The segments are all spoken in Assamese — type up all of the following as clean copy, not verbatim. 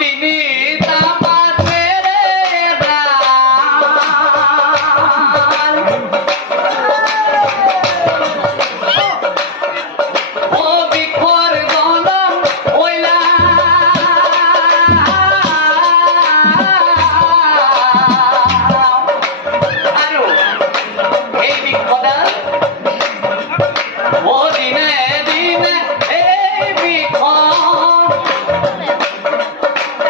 তিনি তামাতে রে ও বিখর গলম ওইলা আরো এই বিখদাল ও দিনে দিনে এই বিখর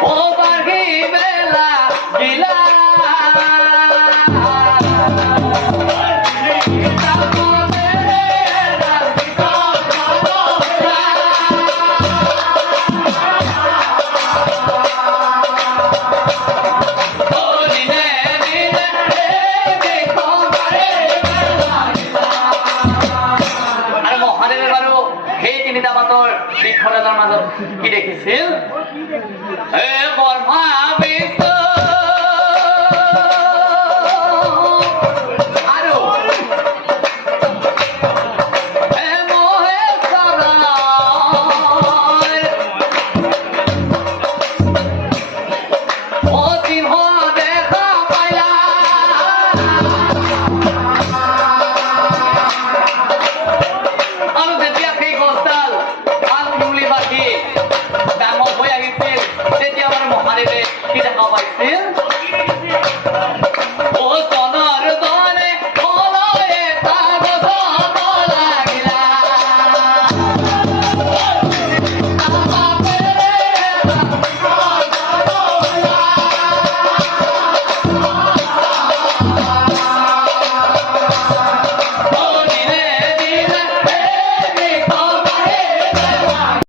ও বাড়ি বেলা গিলা বিক্ষণতার মাজত কি দেখিছিল বৰ্মা বিষ্ণু আৰু সিংহ দেখা পাইলা আৰু যেতিয়া সেই গছডাল ডাঙৰ হৈ আহিছিল তেতিয়া আমাৰ মহাদেৱে কি দেখা পাইছিল